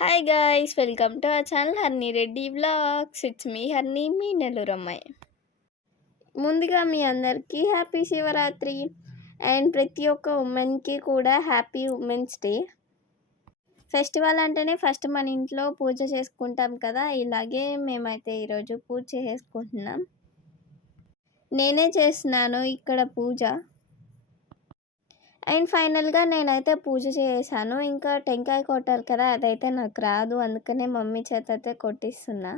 Hi guys welcome to our channel Harni Reddy vlogs it's me Harni మీ నెల్లూరు అమ్మాయి. ముందుగా మీ అందరికీ happy Shivaratri and ప్రతి ఒక్క ఉమెన్కి కూడా హ్యాపీ ఉమెన్స్ డే ఫెస్టివల్ అంటేనే ఫస్ట్ మన ఇంట్లో పూజ చేసుకుంటాం కదా ఇలాగే మేమైతే ఈరోజు పూజ చేసుకుంటున్నాం. నేనే చేస్తున్నాను ఇక్కడ పూజ. అండ్ ఫైనల్గా నేనైతే పూజ చేశాను ఇంకా టెంకాయ కొట్టాలి కదా అదైతే నాకు రాదు. అందుకనే మమ్మీ చేత అయితే కొట్టిస్తున్నా.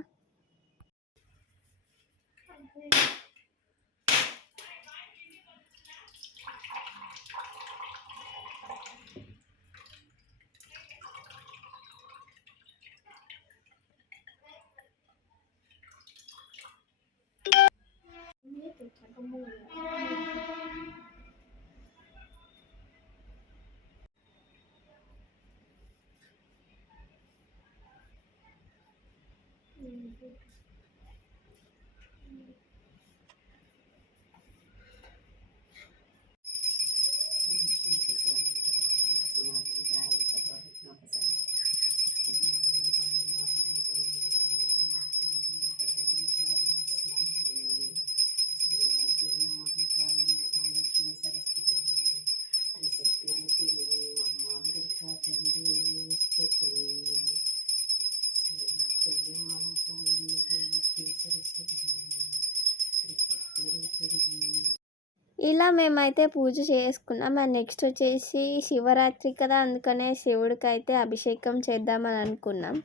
ఇలా మేమైతే పూజ చేసుకున్నాం. అండ్ నెక్స్ట్ వచ్చేసి శివరాత్రి కదా అందుకనే శివుడికి అయితే అభిషేకం చేద్దామని అనుకున్నాం.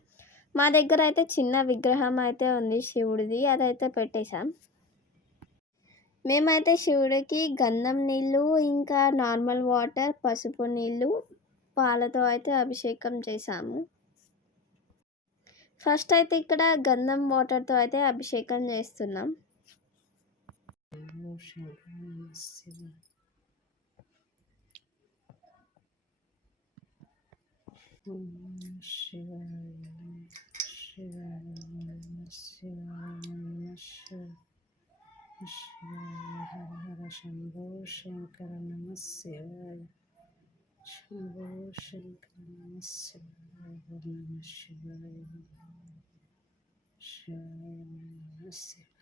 మా దగ్గర అయితే చిన్న విగ్రహం అయితే ఉంది శివుడిది అదైతే పెట్టేశాం. మేమైతే శివుడికి గంధం నీళ్ళు ఇంకా నార్మల్ వాటర్ పసుపు నీళ్ళు పాలతో అయితే అభిషేకం చేశాము. ఫస్ట్ అయితే ఇక్కడ గంధం వాటర్తో అయితే అభిషేకం చేస్తున్నాం. शम्भो शङ्कर नमः शिवाय शम्भो शङ्कर नमः शिवाय नमः शिवाय शिवाय नमः शिवाय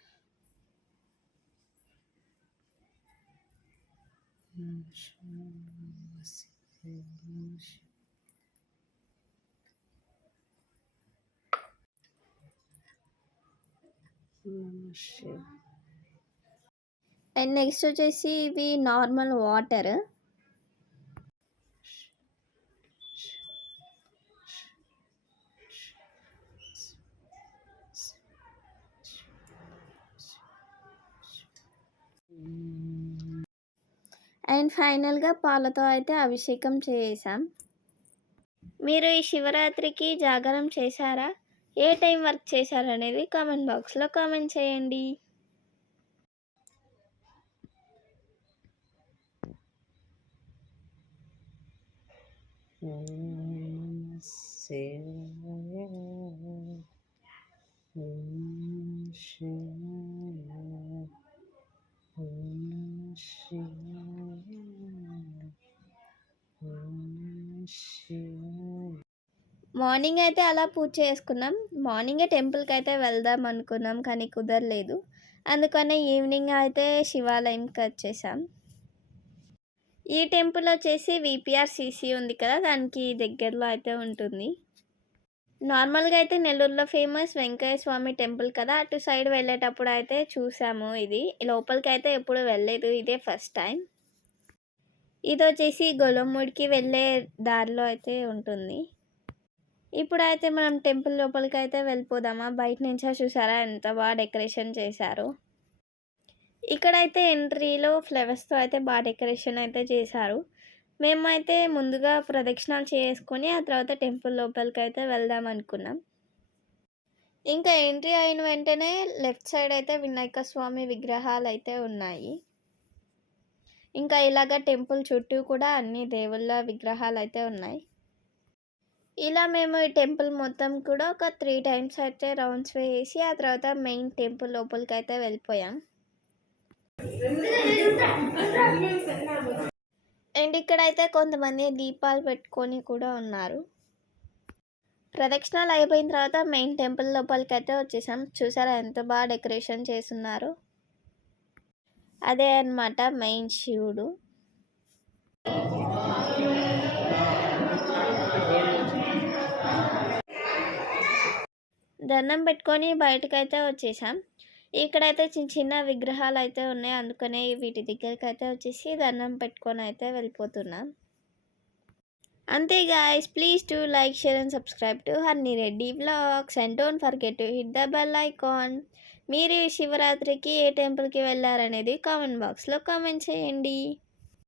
అండ్ నెక్స్ట్ వచ్చేసి ఇవి నార్మల్ వాటర్ అండ్ ఫైనల్గా పాలతో అయితే అభిషేకం చేసాం. మీరు ఈ శివరాత్రికి జాగరం చేశారా? ఏ టైం వర్క్ చేశారనేది కామెంట్ బాక్స్లో కామెంట్ చేయండి. శివ శివ. మార్నింగ్ అయితే అలా పూజ చేసుకున్నాం. మార్నింగే టెంపుల్కి అయితే వెళ్దాం అనుకున్నాం కానీ కుదరలేదు. అందుకనే ఈవినింగ్ అయితే శివాలయంకి వచ్చేసాం. ఈ టెంపుల్ వచ్చేసి విపిఆర్ సిసి ఉంది కదా దానికి దగ్గరలో అయితే ఉంటుంది. నార్మల్గా అయితే నెల్లూరులో ఫేమస్ వెంకయ్య స్వామి టెంపుల్ కదా అటు సైడ్ వెళ్ళేటప్పుడు అయితే చూసాము ఇది. లోపలికి అయితే ఎప్పుడు వెళ్ళలేదు ఇదే ఫస్ట్ టైం. ఇది వచ్చేసి గొలముడికి వెళ్ళే దారిలో అయితే ఉంటుంది. ఇప్పుడైతే మనం టెంపుల్ లోపలికి అయితే వెళ్ళిపోదామా? బయట నుంచే చూసారా? ఎంత బాగా డెకరేషన్ చేశారు. ఇక్కడైతే ఎంట్రీలో ఫ్లవర్స్తో అయితే బాగా డెకరేషన్ అయితే చేశారు. మేమైతే ముందుగా ప్రదక్షిణాలు చేసుకొని ఆ తర్వాత టెంపుల్ లోపలికి అయితే వెళ్దాం అనుకున్నాం. ఇంకా ఎంట్రీ అయిన వెంటనే లెఫ్ట్ సైడ్ అయితే వినాయక స్వామి విగ్రహాలు అయితే ఉన్నాయి. ఇంకా ఇలాగ టెంపుల్ చుట్టూ కూడా అన్ని దేవుళ్ళ విగ్రహాలు అయితే ఉన్నాయి. ఇలా మేము ఈ టెంపుల్ మొత్తం కూడా ఒక త్రీ టైమ్స్ అయితే రౌండ్స్ వేసి ఆ తర్వాత మెయిన్ టెంపుల్ లోపలికి అయితే వెళ్ళిపోయాం. అండ్ ఇక్కడైతే కొంతమంది దీపాలు పెట్టుకొని కూడా ఉన్నారు. ప్రదక్షిణాలు అయిపోయిన తర్వాత మెయిన్ టెంపుల్ లోపలికి అయితే వచ్చేసాం. చూసారా ఎంత బాగా డెకరేషన్ చేస్తున్నారు. అదే అన్నమాట మెయిన్ శివుడు. దండం పెట్టుకొని బయటకైతే వచ్చేసాం. ఇక్కడైతే చిన్న చిన్న విగ్రహాలు అయితే ఉన్నాయి. అందుకనే వీటి దగ్గరికి అయితే వచ్చేసి దండం పెట్టుకొని అయితే వెళ్ళిపోతున్నాం. అంతే guys please to like share and subscribe to Honey Reddy vlogs and don't forget to hit the bell icon మీరు శివరాత్రికి ఏ టెంపుల్కి వెళ్ళారనేది కామెంట్ బాక్స్లో కామెంట్ చేయండి.